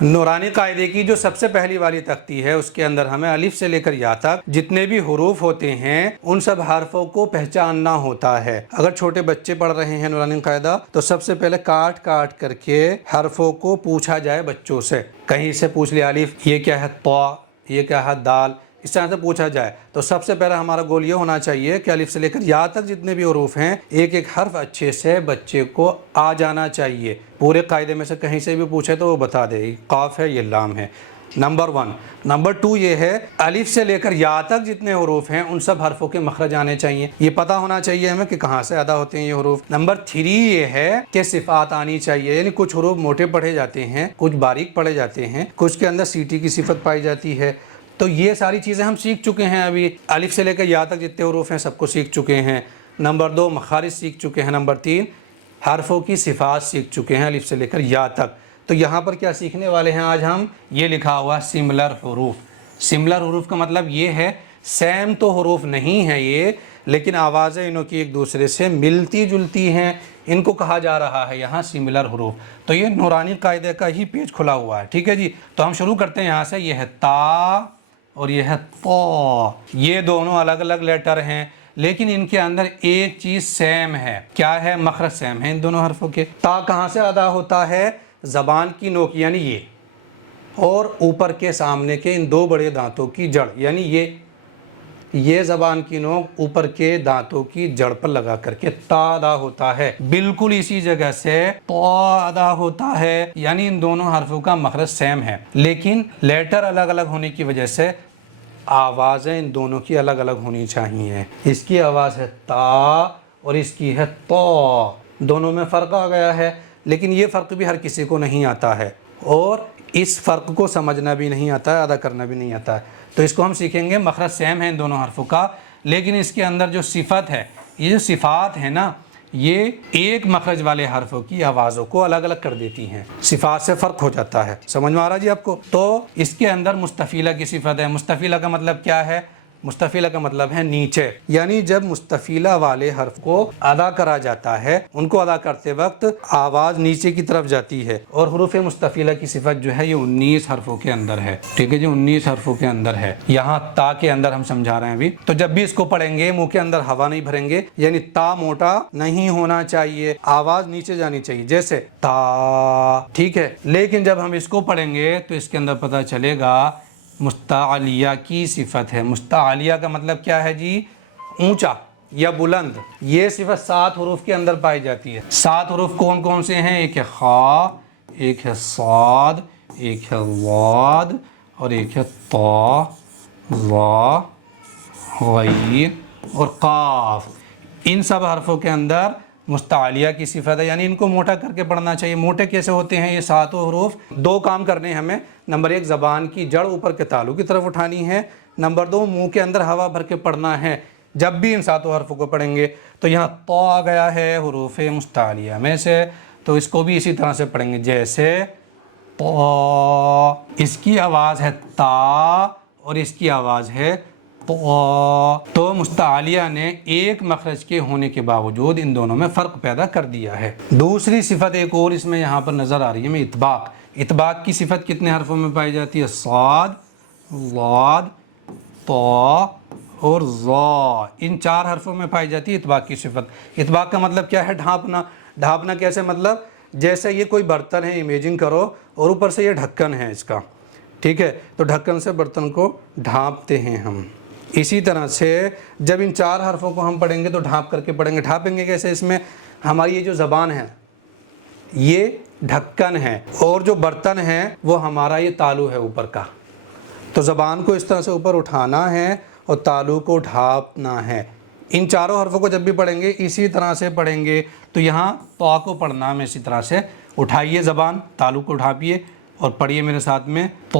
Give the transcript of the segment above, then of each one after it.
نورانی قاعدے کی جو سب سے پہلی والی تختی ہے اس کے اندر ہمیں الف سے لے کر یا تک جتنے بھی حروف ہوتے ہیں ان سب حرفوں کو پہچاننا ہوتا ہے۔ اگر چھوٹے بچے پڑھ رہے ہیں نورانی قاعدہ تو سب سے پہلے کاٹ کاٹ کر کے حرفوں کو پوچھا جائے بچوں سے، کہیں سے پوچھ لیا الف یہ کیا ہے، طا یہ کیا ہے، دال، اس طرح سے پوچھا جائے تو سب سے پہلے ہمارا گول یہ ہونا چاہیے کہ الف سے لے کر یا تک جتنے بھی حروف ہیں ایک ایک حرف اچھے سے بچے کو آ جانا چاہیے۔ پورے قاعدے میں سے کہیں سے بھی پوچھے تو وہ بتا دے یہ قاف ہے یہ لام ہے، نمبر 1۔ نمبر 2 یہ ہے الف سے لے کر یا تک جتنے حروف ہیں ان سب حرفوں کے مخرج آنے چاہیے، یہ پتہ ہونا چاہیے ہمیں کہ کہاں سے ادا ہوتے ہیں یہ حروف۔ نمبر 3 یہ ہے کہ صفات آنی چاہیے، یعنی کچھ حروف موٹے پڑھے جاتے ہیں، کچھ باریک پڑھے جاتے ہیں، کچھ کے اندر سیٹی کی صفت پائی جاتی ہے۔ تو یہ ساری چیزیں ہم سیکھ چکے ہیں، ابھی الف سے لے کر یا تک جتنے حروف ہیں سب کو سیکھ چکے ہیں۔ نمبر 2 مخارج سیکھ چکے ہیں۔ نمبر 3 حرفوں کی صفات سیکھ چکے ہیں الف سے لے کر یا تک۔ تو یہاں پر کیا سیکھنے والے ہیں آج ہم؟ یہ لکھا ہوا سملر حروف۔ سملر حروف کا مطلب یہ ہے سیم تو حروف نہیں ہے یہ، لیکن آوازیں انہوں کی ایک دوسرے سے ملتی جلتی ہیں، ان کو کہا جا رہا ہے یہاں سملر حروف۔ تو یہ نورانی قاعدے کا ہی پیج کھلا ہوا ہے، ٹھیک ہے جی۔ تو ہم شروع کرتے ہیں یہاں سے، یہ ہے تا اور یہ ہے طا، یہ دونوں الگ الگ لیٹر ہیں لیکن ان کے اندر ایک چیز سیم ہے، کیا ہے؟ مخرج سیم ہے ان دونوں حرفوں کے۔ تا کہاں سے ادا ہوتا ہے؟ زبان کی نوک یعنی یہ، اور اوپر کے سامنے کے ان دو بڑے دانتوں کی جڑ یعنی یہ زبان کی نوک اوپر کے دانتوں کی جڑ پر لگا کر کے تا ادا ہوتا ہے۔ بالکل اسی جگہ سے طا ادا ہوتا ہے، یعنی ان دونوں حرفوں کا مخرج سیم ہے لیکن لیٹر الگ الگ ہونے کی وجہ سے آوازیں ان دونوں کی الگ الگ ہونی چاہیے۔ اس کی آواز ہے تا اور اس کی ہے طا، دونوں میں فرق آ گیا ہے، لیکن یہ فرق بھی ہر کسی کو نہیں آتا ہے اور اس فرق کو سمجھنا بھی نہیں آتا ہے، ادا کرنا بھی نہیں آتا ہے۔ تو اس کو ہم سیکھیں گے، مخرج سیم ہے ان دونوں حرفوں کا لیکن اس کے اندر جو صفت ہے، یہ جو صفات ہے نا، یہ ایک مخرج والے حرفوں کی آوازوں کو الگ الگ کر دیتی ہیں، صفات سے فرق ہو جاتا ہے۔ سمجھ میں آ رہا جی آپ کو؟ تو اس کے اندر مستفیلہ کی صفت ہے۔ مستفیلہ کا مطلب کیا ہے؟ مستفیلہ کا مطلب ہے نیچے، یعنی جب مستفیلہ والے حرف کو ادا کرا جاتا ہے ان کو ادا کرتے وقت آواز نیچے کی طرف جاتی ہے، اور حروف مستفیلہ کی صفت جو ہے یہ 19 حرفوں کے اندر ہے، ٹھیک ہے جی، 19 حرفوں کے اندر ہے۔ یہاں تا کے اندر ہم سمجھا رہے ہیں ابھی، تو جب بھی اس کو پڑھیں گے منہ کے اندر ہوا نہیں بھریں گے، یعنی تا موٹا نہیں ہونا چاہیے، آواز نیچے جانی چاہیے جیسے تا، ٹھیک ہے۔ لیکن جب ہم اس کو پڑھیں گے تو اس کے اندر پتہ چلے گا مستعلیہ کی صفت ہے۔ مستعلیہ کا مطلب کیا ہے جی؟ اونچا یا بلند۔ یہ صفت 7 حروف کے اندر پائی جاتی ہے۔ 7 حروف کون کون سے ہیں؟ ایک ہے خا، ایک ہے صاد، ایک ہے ضاد اور ایک ہے طا، ظا، غین اور قاف۔ ان سب حرفوں کے اندر مستعلیہ کی صفت ہے، یعنی ان کو موٹا کر کے پڑھنا چاہیے۔ موٹے کیسے ہوتے ہیں یہ 7 حروف؟ 2 کام کرنے ہیں ہمیں۔ نمبر 1 زبان کی جڑ اوپر کے تالو کی طرف اٹھانی ہے۔ نمبر 2 منہ کے اندر ہوا بھر کے پڑھنا ہے۔ جب بھی ان 7 حرفوں کو پڑھیں گے تو یہاں طا آ گیا ہے حروف مستعلیہ میں سے، تو اس کو بھی اسی طرح سے پڑھیں گے جیسے طا، اس کی آواز ہے تا اور اس کی آواز ہے طا۔ تو مستعلیہ نے ایک مخرج کے ہونے کے باوجود ان دونوں میں فرق پیدا کر دیا ہے۔ دوسری صفت ایک اور اس میں یہاں پر نظر آ رہی ہے، میں اطباق۔ اطباق کی صفت کتنے حرفوں میں پائی جاتی ہے؟ صاد، ضاد، طا اور ظا، ان 4 حرفوں میں پائی جاتی ہے اطباق کی صفت۔ اطباق کا مطلب کیا ہے؟ ڈھانپنا۔ ڈھانپنا کیسے؟ مطلب جیسے یہ کوئی برتن ہے، امیجن کرو، اور اوپر سے یہ ڈھکن ہے اس کا، ٹھیک ہے، تو ڈھکن سے برتن کو ڈھانپتے ہیں ہم۔ اسی طرح سے جب ان 4 حرفوں کو ہم پڑھیں گے تو ڈھانپ کر کے پڑھیں گے۔ ڈھانپیں گے کیسے؟ اس میں ہماری یہ جو زبان ہے یہ ڈھکن ہے اور جو برتن ہے وہ ہمارا یہ تالو ہے اوپر کا، تو زبان کو اس طرح سے اوپر اٹھانا ہے اور تالو کو ڈھانپنا ہے۔ ان 4 حرفوں کو جب بھی پڑھیں گے اسی طرح سے پڑھیں گے۔ تو یہاں طا کو پڑھنا ہمیں اسی طرح سے، اٹھائیے زبان، تالو کو ڈھانپیے اور پڑھیے میرے ساتھ میں طا۔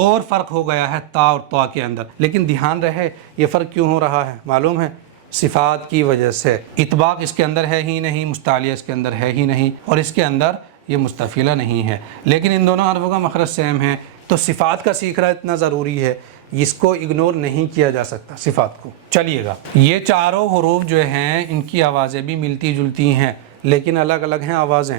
اور فرق ہو گیا ہے تا اور طا کے اندر، لیکن دھیان رہے یہ فرق کیوں ہو رہا ہے معلوم ہے؟ صفات کی وجہ سے۔ اطباق اس کے اندر ہے ہی نہیں، مستعلیہ اس کے اندر ہے ہی نہیں، اور اس کے اندر یہ مستفیلہ نہیں ہے، لیکن ان دونوں حرفوں کا مخرج سیم ہے۔ تو صفات کا سیکھنا اتنا ضروری ہے، اس کو اگنور نہیں کیا جا سکتا صفات کو۔ چلیے گا، یہ 4 حروف جو ہیں ان کی آوازیں بھی ملتی جلتی ہیں لیکن الگ الگ ہیں آوازیں۔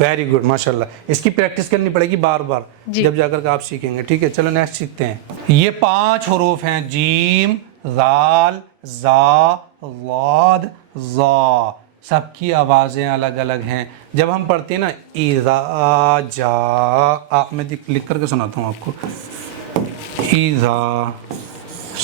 ویری گڈ ماشاءاللہ. اس کی پریکٹس کرنی پڑے گی بار بار جب جا کر آپ سیکھیں گے. ٹھیک ہے چلو نیکسٹ سیکھتے ہیں. یہ 5 حروف ہیں جیم ذال زا ضاد ظا. سب کی آوازیں الگ الگ ہیں. جب ہم پڑھتے ہیں نا اذا جاء، میں لکھ کر کے سناتا ہوں آپ کو. اذا،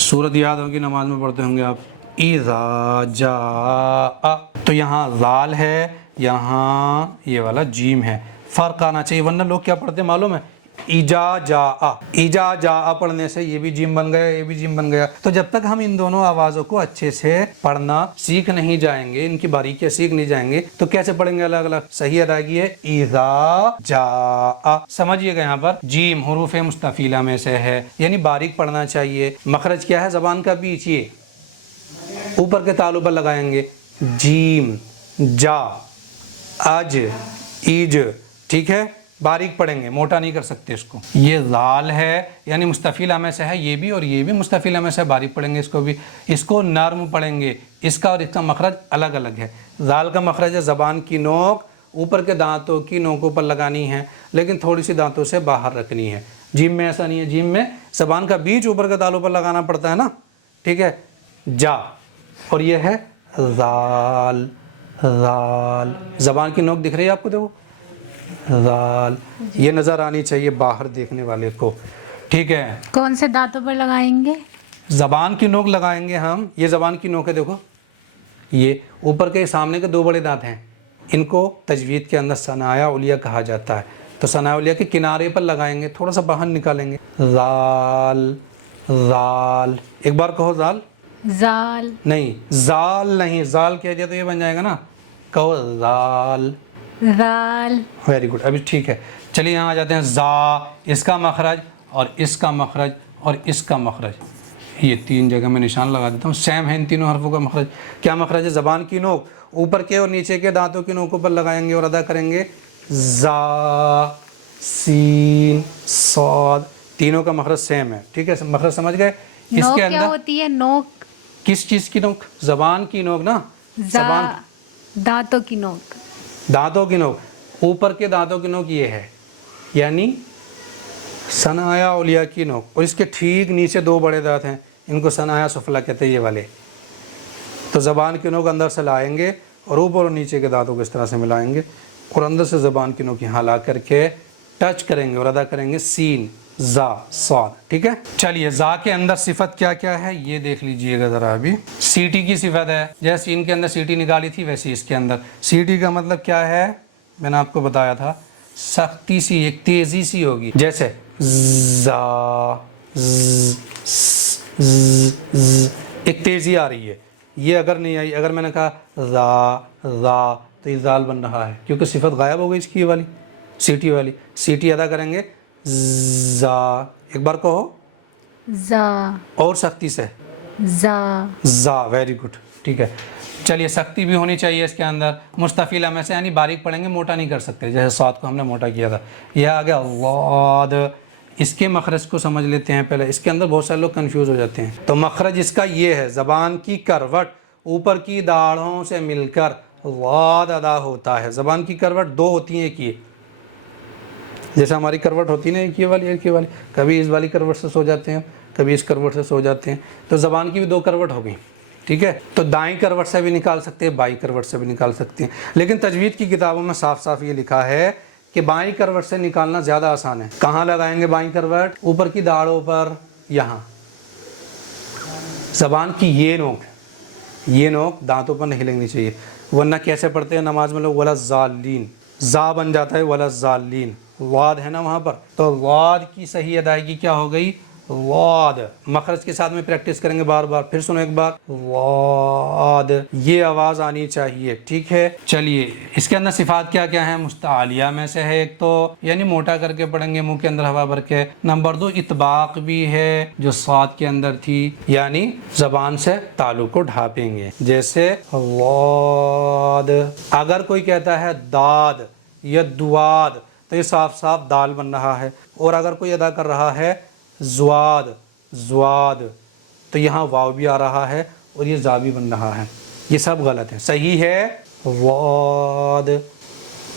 سورت یاد ہوگی نماز میں پڑھتے ہوں گے آپ. اذا جاء، تو یہاں ذال ہے، یہاں یہ والا جیم ہے. فرق آنا چاہیے ورنہ لوگ کیا پڑھتے ہیں معلوم ہے، ایجا جاء. ایجا جاء پڑھنے سے یہ بھی جیم بن گیا، یہ بھی جیم بن گیا. تو جب تک ہم ان دونوں آوازوں کو اچھے سے پڑھنا سیکھ نہیں جائیں گے، ان کی باریکیاں سیکھ نہیں جائیں گے، تو کیسے پڑھیں گے الگ الگ. صحیح ادائیگی ہے ایذا جاء. سمجھیے گا یہاں پر جیم حروف مستفیلہ میں سے ہے، یعنی باریک پڑھنا چاہیے. مخرج کیا ہے زبان کا بیچ، یہ اوپر کے تالو پر لگائیں گے. جیم جا اج ایج. ٹھیک ہے باریک پڑھیں گے، موٹا نہیں کر سکتے اس کو. یہ ذال ہے یعنی مستفیلہ میں سے ہے یہ بھی، اور یہ بھی مستفیلہ میں سے، باریک پڑھیں گے اس کو بھی. اس کو نرم پڑھیں گے. اس کا اور اس کا مخرج الگ الگ ہے. ذال کا مخرج ہے زبان کی نوک اوپر کے دانتوں کی نوکوں پر لگانی ہے، لیکن تھوڑی سی دانتوں سے باہر رکھنی ہے. جیم میں ایسا نہیں ہے. جیم میں زبان کا بیچ اوپر کے تالوں پر لگانا پڑتا ہے نا. ٹھیک ہے جا. اور یہ ہے ذال ذال. زبان کی نوک دکھ رہی ہے آپ کو، دیکھو ذال. یہ نظر آنی چاہیے باہر دیکھنے والے کو. ٹھیک ہے کون سے دانتوں پر لگائیں گے؟ زبان کی نوک لگائیں گے ہم. یہ زبان کی نوک ہے دیکھو، یہ اوپر کے سامنے کے 2 بڑے دانت ہیں. ان کو تجوید کے اندر ثنایا علیہ کہا جاتا ہے. تو ثنایا علیہ کے کنارے پر لگائیں گے، تھوڑا سا باہر نکالیں گے. ذال ذال. ایک بار کہو ذال. زال. نہیں زال نہیں، زال کہہ دیا تو یہ بن جائے گا نا. کہو ذال. زال. Very good. ابھی ٹھیک ہے چلیے یہاں آ جاتے ہیں. زا، اس کا مخرج اور اس کا مخرج اور اس کا مخرج. یہ 3 جگہ میں نشان لگا دیتا ہوں. سیم ہے ان تینوں حرفوں کا مخرج. کیا مخرج ہے؟ زبان کی نوک اوپر کے اور نیچے کے دانتوں کی نوکوں پر لگائیں گے اور ادا کریں گے. زا سین صاد. تینوں کا مخرج سیم ہے. ٹھیک ہے مخرج سمجھ گئے. اس نوک کے کیا اندر ہوتی ہے؟ نوک کس چیز کی نوک؟ زبان کی نوک نا. زبان دانتوں کی نوک. دانتوں کی نوک اوپر کے دانتوں کی نوک یہ ہے، یعنی ثنایا علیہ کی نوک. اور اس کے ٹھیک نیچے 2 بڑے دانت ہیں، ان کو ثنایا سفلا کہتے ہیں یہ والے. تو زبان کی نوک اندر سے لائیں گے اور اوپر اور نیچے کے دانتوں کو اس طرح سے ملائیں گے اور اندر سے زبان کی نوک یہاں لا کر کے ٹچ کریں گے اور ادا کریں گے سین زا صاد. ٹھیک ہے چلیے زا کے اندر صفت کیا کیا ہے یہ دیکھ لیجئے گا ذرا. ابھی سیٹی کی صفت ہے، جیسے سین کے اندر سیٹی نکالی تھی ویسے اس کے اندر. سیٹی کا مطلب کیا ہے؟ میں نے آپ کو بتایا تھا، سختی سی، ایک تیزی سی ہوگی. جیسے زا ایک تیزی آ رہی ہے. یہ اگر نہیں آئی، اگر میں نے کہا زا زا تو یہ زال بن رہا ہے کیونکہ صفت غائب ہو گئی اس کی والی سیٹی والی. سیٹی ادا کریں گے زا. ایک بار کہو زا. اور سختی سے زا. زا. Very good. ٹھیک ہے چلیے سختی بھی ہونی چاہیے اس کے اندر. مستفیلہ میں سے یعنی باریک پڑھیں گے، موٹا نہیں کر سکتے. جیسے صاد کو ہم نے موٹا کیا تھا. یہ آ گیا ضاد. اس کے مخرج کو سمجھ لیتے ہیں پہلے. اس کے اندر بہت سارے لوگ کنفیوز ہو جاتے ہیں. تو مخرج اس کا یہ ہے، زبان کی کروٹ اوپر کی داڑھوں سے مل کر ضاد ادا ہوتا ہے. زبان کی کروٹ 2 ہوتی ہیں، ایک یہ جیسے ہماری کروٹ ہوتی ہے نا، ایک یہ والی ایک یہ والی. کبھی اس والی کروٹ سے سو جاتے ہیں، کبھی اس کروٹ سے سو جاتے ہیں. تو زبان کی بھی 2 کروٹ ہو گئی. ٹھیک ہے تو دائیں کروٹ سے بھی نکال سکتے ہیں، بائیں کروٹ سے بھی نکال سکتے ہیں. لیکن تجوید کی کتابوں میں صاف صاف یہ لکھا ہے کہ بائیں کروٹ سے نکالنا زیادہ آسان ہے. کہاں لگائیں گے بائیں کروٹ؟ اوپر کی داڑھوں پر. یہاں زبان کی یہ نوک دانتوں پر نہیں لگنی چاہیے، ورنہ کیسے پڑھتے ہیں نماز میں لوگ؟ ولا ضالین. زا بن جاتا ہے ولا ضالین. واد ہے نا وہاں پر، تو واد کی صحیح ادائیگی کیا ہو گئی؟ واد. مخرج کے ساتھ میں پریکٹس کریں گے بار بار. پھر سنو ایک بار واد. یہ آواز آنی چاہیے. ٹھیک ہے چلیے اس کے اندر صفات کیا کیا ہیں؟ مستعلیہ میں سے ہے ایک، تو یعنی موٹا کر کے پڑھیں گے منہ کے اندر ہوا بھر کے. نمبر 2 اطباق بھی ہے جو صاد کے اندر تھی، یعنی زبان سے تالو کو ڈھانپیں گے. جیسے واد. اگر کوئی کہتا ہے داد یا دواد تو یہ صاف صاف دال بن رہا ہے. اور اگر کوئی ادا کر رہا ہے زواد تو یہاں واو بھی آ رہا ہے اور یہ زا بھی بن رہا ہے. یہ سب غلط ہے. صحیح ہے واد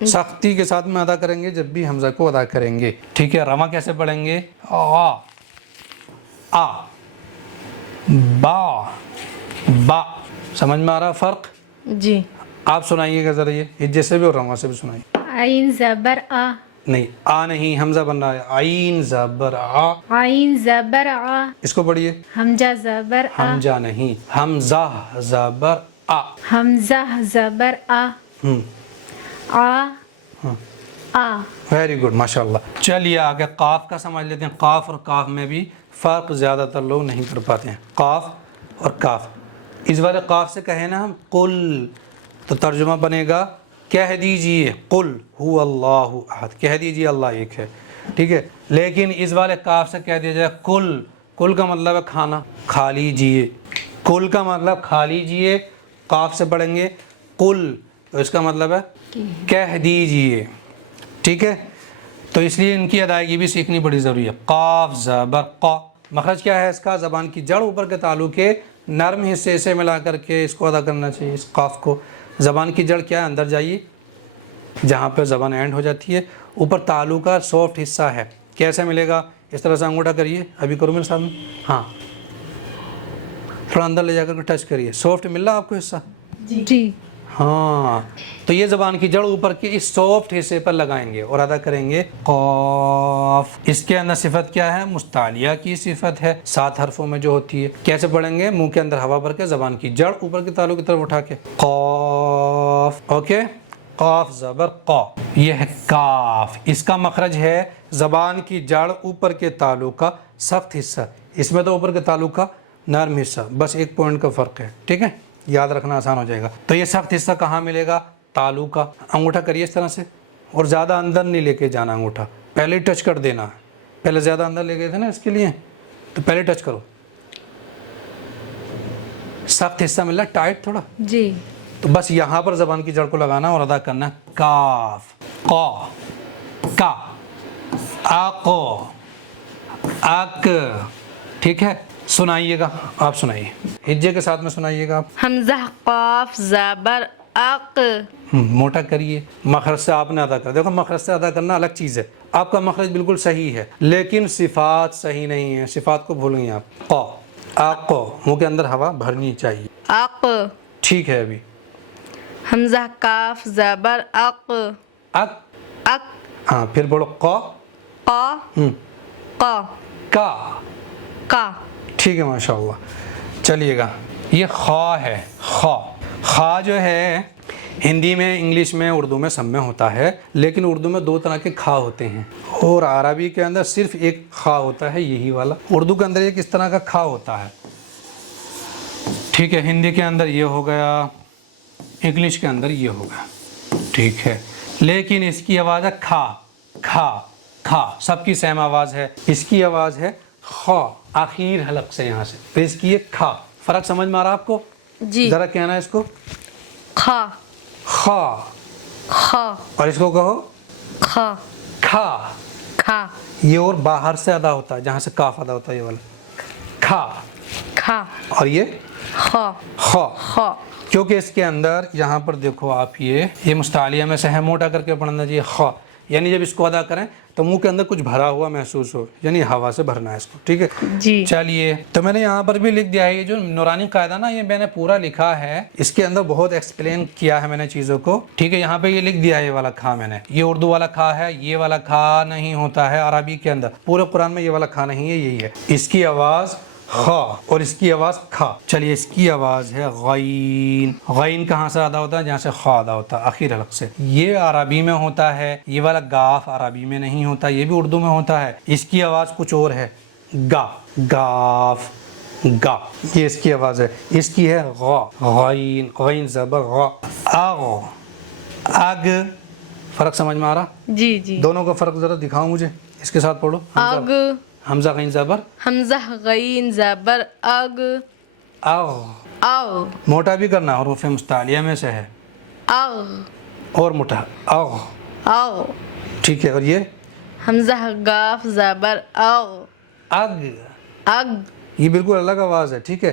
سختی کے ساتھ میں ادا کریں گے جب بھی حمزہ کو ادا کریں گے. ٹھیک ہے. رواں کیسے پڑھیں گے؟ آ آ با با. سمجھ میں آ رہا فرق؟ جی. آپ سنائیے گا ذرا یہ ہجے سے بھی اور رواں سے بھی سنائیے. عین زبر آ. نہیں آ نہیں، حمزہ بن رہا ہے. عین زبر آ. عین زبر آ. اس کو پڑھیے. حمزہ زبر آ. حمزہ نہیں، حمزہ زبر آ. حمزہ زبر آ. آ آ. ویری گڈ، ماشاء اللہ. چلیے آگے قاف کا سمجھ لیتے ہیں. قاف اور کاف میں بھی فرق زیادہ تر لوگ نہیں کر پاتے ہیں. قاف اور کاف. اس والے قاف سے کہیں نا ہم قل، تو ترجمہ بنے گا کہہ دیجئے قل هو اللہ احد، کہہ دیجئے اللہ ایک ہے. ٹھیک ہے. لیکن اس والے کاف سے کہہ دیا جائے قل. قل کا مطلب ہے کھانا، کھا لیجئے. قل کا مطلب کھا لیجئے. قاف سے پڑھیں گے قل، تو اس کا مطلب ہے کہہ دیجئے. ٹھیک ہے. تو اس لیے ان کی ادائیگی بھی سیکھنی بڑی ضروری ہے. قاف زبر قا. مخرج کیا ہے اس کا؟ زبان کی جڑ اوپر کے تعلق کے نرم حصے سے ملا کر کے اس کو ادا کرنا چاہیے. اس قاف کو زبان کی جڑ کیا ہے؟ اندر جائیے جہاں پہ زبان اینڈ ہو جاتی ہے، اوپر تعلق کا سافٹ حصہ ہے. کیسے ملے گا؟ اس طرح سے انگوٹھا کریے. ابھی کرو میرے سامنے. ہاں تھوڑا اندر لے جا کر کے ٹچ کریے. سافٹ مل رہا آپ کو حصہ؟ جی. ہاں. تو یہ زبان کی جڑ اوپر کے اس سافٹ حصے پر لگائیں گے اور ادا کریں گے قاف. اس کے اندر صفت کیا ہے؟ مستعلیہ کی صفت ہے، 7 حرفوں میں جو ہوتی ہے. کیسے پڑھیں گے؟ منہ کے اندر ہوا بھر کے زبان کی جڑ اوپر کے تعلق کی طرف اٹھا کے قاف. اوکے. قاف زبر قا. یہ ہے کاف. اس کا مخرج ہے زبان کی جڑ اوپر کے تعلق کا سخت حصہ. اس میں تو اوپر کے تعلق کا نرم حصہ، بس ایک پوائنٹ کا فرق ہے. ٹھیک ہے. یاد رکھنا آسان ہو جائے گا. تو یہ سخت حصہ کہاں ملے گا؟ تعلق کا. انگوٹھا کریے اس طرح سے، اور زیادہ اندر نہیں لے کے جانا. انگوٹھا پہلے ہی ٹچ کر دینا. پہلے زیادہ اندر لے گئے تھے نا اس کے لیے، تو پہلے ٹچ کرو. سخت حصہ مل رہا ہے ٹائٹ تھوڑا. جی. تو بس یہاں پر زبان کی جڑ کو لگانا اور ادا کرنا. کاف قا کا آقو اک. ٹھیک ہے. سنائیے گا آپ، سنائیے ہجے کے ساتھ میں سنائیے گا آپ. حمزہ قاف زبر اق. موٹا کریے. مخرج سے آپ نے ادا کر. دیکھو مخرج سے ادا کرنا الگ چیز ہے. آپ کا مخرج بالکل صحیح ہے لیکن صفات صحیح نہیں ہے. صفات کو بھول گئی آپ. قا آقو، منہ کے اندر ہوا بھرنی چاہیے. اق. ٹھیک ہے. ابھی حمزہ کاف زبر اق. اک. اق. ہاں پھر بولو قا قا قا کا. کا. ٹھیک ہے ماشاء اللہ. چلیے گا. یہ خا ہے. خا. خا جو ہے ہندی میں، انگلش میں، اردو میں سب میں ہوتا ہے، لیکن اردو میں 2 طرح کے کھا ہوتے ہیں اور عربی کے اندر صرف ایک کھا ہوتا ہے، یہی والا. اردو کے اندر ایک اس طرح کا کھا ہوتا ہے. ٹھیک ہے. ہندی کے اندر یہ ہو گیا، انگلش کے اندر یہ ہو گیا. ٹھیک ہے. لیکن اس کی آواز ہے کھا کھا کھا. سب کی سیم آواز ہے. اس کی آواز ہے خا آخر حلق سے یہاں سے. تو اس کی یہ کھا. فرق سمجھ میں آ رہا آپ کو؟ جی. ذرا کہنا ہے اس کو. خا خا. خا. اور اس کو کہو خا کھا. کھا. یہ اور باہر سے ادا ہوتا ہے، جہاں سے کاف ادا ہوتا ہے، یہ والا کھا. کھا. اور یہ خا خا. خا. کیونکہ اس کے اندر یہاں پر دیکھو آپ، یہ مستعلیہ میں سے ہے، موٹا کر کے پڑھنا چاہیے. خا یعنی جب اس کو ادا کریں تو منہ کے اندر کچھ بھرا ہوا محسوس ہو، یعنی ہوا سے بھرنا ہے اس کو. ٹھیک ہے. جی. چلیے. تو میں نے یہاں پر بھی لکھ دیا ہے. یہ جو نورانی قاعدہ نا، یہ میں نے پورا لکھا ہے. اس کے اندر بہت ایکسپلین کیا ہے میں نے چیزوں کو. ٹھیک ہے. یہاں پہ یہ لکھ دیا ہے، یہ والا کھا میں نے. یہ اردو والا کھا ہے. یہ والا کھا نہیں ہوتا ہے عربی کے اندر. پورے قرآن میں یہ والا کھا نہیں ہے، یہی ہے. اس کی آواز خا اور اس کی آواز کھا. چلیے. اس کی آواز ہے غین. غین کہاں سے ادا ہوتا ہے؟ جہاں سے خا ادا ہوتا ہے، آخر حلق سے. یہ عربی میں ہوتا ہے. یہ والا گاف عربی میں نہیں ہوتا، یہ بھی اردو میں ہوتا ہے. اس کی آواز کچھ اور ہے، گا گاف گا. یہ اس کی آواز ہے. اس کی ہے غا غین. غین زبر غا. اغ اگ. فرق سمجھ میں آ رہا؟ جی. جی. دونوں کا فرق ذرا دکھاؤ مجھے. اس کے ساتھ پڑھو. اگ. حمزہ غین زبر. حمزہ غین زبر اگ. اغ. او. موٹا بھی کرنا، حروف مستعلیہ میں سے ہے. اغ. اور موٹا اغ. او. ٹھیک ہے. اور یہ حمزہ گاف زبر او. اگ. اگ. یہ بالکل الگ آواز ہے. ٹھیک ہے.